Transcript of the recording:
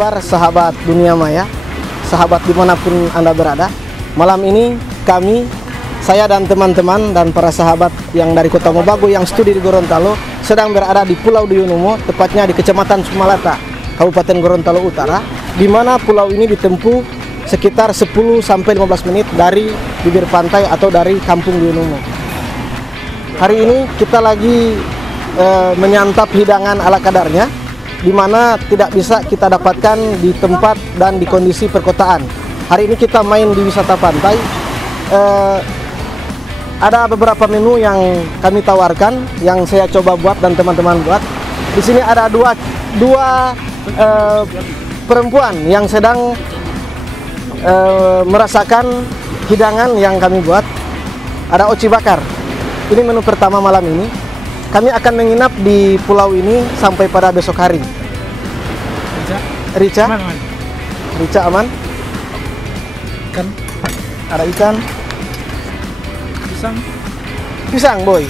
kabar sahabat dunia maya, sahabat dimanapun Anda berada? Malam ini saya dan teman-teman dan para sahabat yang dari Kota Motobatu yang studi di Gorontalo sedang berada di Pulau Diyonumo, tepatnya di Kecamatan Sumalata, Kabupaten Gorontalo Utara, di mana pulau ini ditempuh sekitar 10-15 menit dari bibir pantai atau dari kampung Diyonumo. Hari ini kita lagi menyantap hidangan ala kadarnya, di mana tidak bisa kita dapatkan di tempat dan di kondisi perkotaan. Hari ini kita main di wisata pantai. Ada beberapa menu yang kami tawarkan, yang saya coba buat dan teman-teman buat. Di sini ada dua perempuan yang sedang merasakan hidangan yang kami buat. Ada oci bakar. Ini menu pertama malam ini. Kami akan menginap di pulau ini sampai pada besok hari. Rica? Aman. Rica aman? Ikan? Ada ikan? Pisang? Pisang, boy.